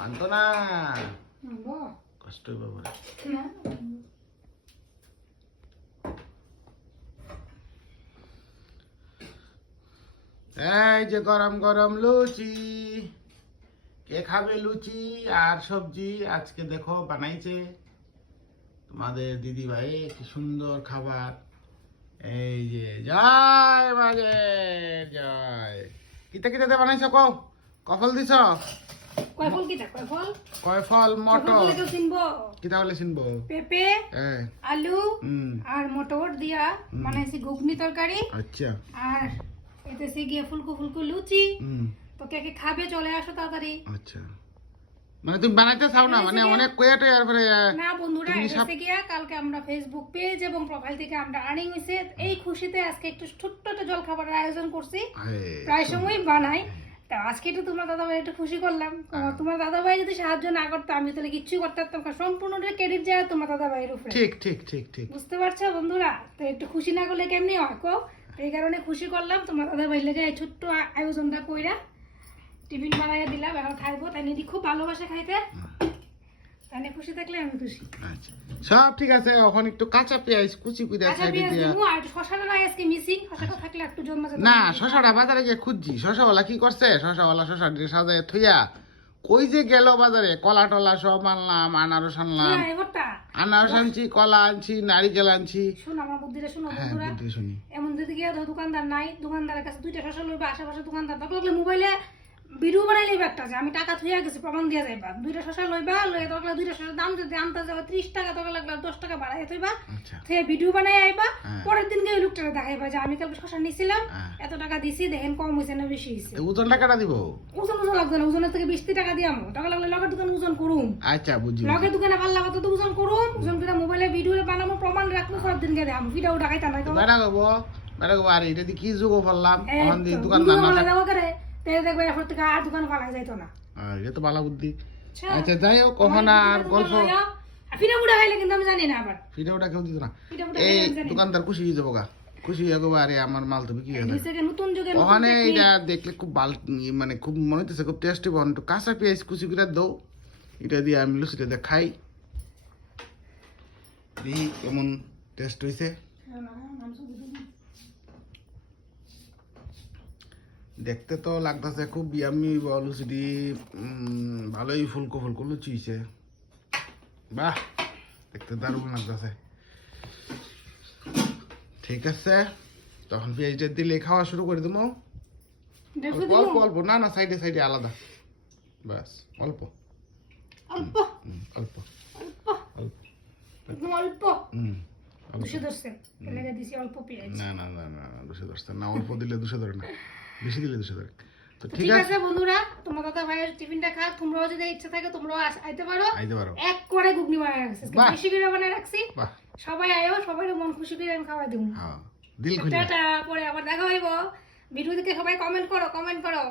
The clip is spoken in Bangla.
মানতো না কষ্ট না। এই যে গরম গরম লুচি। কে খাবে লুচি আর সবজি? আজকে দেখো বানাইছে। তোমাদের দিদি ভাই কি সুন্দর খাবার। এই যে জয় মাঝে জয়। কিতে কিতে বানাইছ কও? কফল দিছ? কয় ফল কিটা? কয় ফল? কয় ফল? মটর। বলে কেউ চিনবো? কিতা বলে চিনবো? পেঁপে হ্যাঁ আলু আর মটর দিয়া বানাইছি ঘুগনি তরকারি। আচ্ছা। আর এতেছে গিয়ে ফুলকো ফুলকো লুচি। তো কে কে খাবে চলে আসো তাড়াতাড়ি। আচ্ছা। মানে তুমি বানাইতে চাও না? মানে অনেক কয়েটে আর পরে না বন্ধুরা এসে গিয়া কালকে আমরা ফেসবুক পেজ এবং প্রোফাইল থেকে আমরা আর্নিং হয়েছে এই খুশিতে আজকে একটু ছোট্ট একটা জল খাবারের আয়োজন করছি। প্রায় সময় বানাই। তা আজকে একটু তোমার দাদা ভাই একটু খুশি করলাম। তোমার- তোমার দাদা ভাই যদি সাহায্য না করতো আমি তাহলে কিচ্ছু করতে পারতাম না। সম্পূর্ণটা ক্রেডিট যায় তোমার দাদা ভাইয়ের উপরে। ঠিক ঠিক ঠিক ঠিক। বুঝতে পারছ বন্ধুরা? তো একটু খুশি না করলে কেমনি হয় কো? এই কারণে খুশি করলাম। তোমার দাদা ভাই লেগে ছোট্ট আয়োজনটা কইরা। টিফিন বানাইয়া দিলাম। এখন খাইবো। তাই নিদি খুব ভালোবাসে খাইতে। তাই খুশি থাকলে আমি খুশি। আচ্ছা। সব ঠিক আছে এখন একটু কাঁচা পেঁয়াজ কুচি কুচি আচ্ছা পেঁয়াজ দিমু আর শশাটা নাই আজকে মিসিং শশাটা থাকলে একটু জন্ম না শশাটা বাজারে গিয়ে খুঁজছি। শশাওয়ালা কি করছে? শশাওয়ালা শশা দিয়ে সাজায় থইয়া কই যে গেল বাজারে? কলা টলা সব আনলাম আনারস আনলাম। আনারস আনছি কলা আনছি নারিকেল আনছি। শোন আমার বুদ্ধিটা শোনো হ্যাঁ বন্ধুরা। এমন যদি গিয়ে দোকানদার নাই দোকানদারের কাছে দুইটা শশা লইবা আশেপাশে দোকানদার দরকার মোবাইলে ভিডিও বানাই লইবা একটা যে আমি টাকা থইয়া গেছি প্রমাণ দিয়া যাইবা। দুইটা শশা লইবা লইয়া লাগলে দুইটা শশার দাম যদি আনতে যাবে ত্রিশ টাকা দরকার লাগলে দশ টাকা বাড়াই থইবা। আচ্ছা। ভিডিও বানাই আইবা হ্যাঁ। পরের দিন গিয়ে লোকটারে দেখাইবা যে আমি কালকে শশা নিছিলাম হ্যাঁ। এত টাকা দিছি দেখেন কম হয়েছে না বেশি হয়েছে তো ওজন টাকাটা দিব? ওজন ওজন লাগবে না ওজনের থেকে বিশ টাকা দিয়াম। টাকা লাগলে লগের দোকানে ওজন করুম। আচ্ছা বুঝি লগের দোকানে ভালো লাগতো তো ওজন করুম ওজন করে মোবাইলে ভিডিও বানাবো প্রমাণ রাখব সব দিন গিয়ে দেখাম। ভিডিও দেখাইতা নাই তো। বেড়া গো বেড়া আরে এটা দিয়ে কি যোগ দোকানদার ভিডিও না। তাহলে দেখবে এখন থেকে আর দোকান ফালা যাইতো না। এটা তো ভালো বুদ্ধি আচ্ছা, যাই হোক কখন আর গল্প ফিরে খাইলে কিন্তু আমি জানি না আবার। ভিডিওটা কেউ দিত না। এই। দোকানদার খুশি হয়ে যাব গা। খুশি হয়ে যাব আরে আমার মাল তো বিক্রি হয়ে দুই যাবে সেকেন্ড নতুন ওখানে এটা দেখলে খুব ভালো মানে খুব মনে হচ্ছে খুব টেস্টি বন কাঁচা পেঁয়াজ কুচি করে দাও। এটা দিয়ে আমি লুচিটা দিয়ে খাই। দেখি কেমন টেস্ট হয়েছে দেখতে তো লাগতেছে খুব ইয়ামি লুচিটি উম, ভালোই ফুলকো ফুলকো লুচি হয়েছে বাহ দেখতে দারুণ লাগতেছে। ঠিক আছে তখন পেঁয়াজটা দিলে খাওয়া শুরু করে দেবো অল্প অল্প না না সাইডে সাইডে আলাদা। ব্যাস অল্প। অল্প। অল্প। অল্প। অল্প। ধরছে। না না না না দুশো দশটা না অল্প দিলে দুশো ধরে না। বেশি দিলে দুশো টাকা তো ঠিক আছে বন্ধুরা তোমার দাদা ভাইয়ের টিফিনটা খা তোমরাও যদি ইচ্ছা থাকে তোমরাও আইতে পারো। আইতে পারো। এক করে ঘুগনি বানায় রাখছি। বেশি করে বানায় রাখছি। সবাই আয়ো সবাই মন খুশি করে আমি খাওয়াই দিব। হ্যাঁ দিল টাটা পরে আবার দেখা হইব। ভিডিও দেখে সবাই কমেন্ট করো কমেন্ট করো।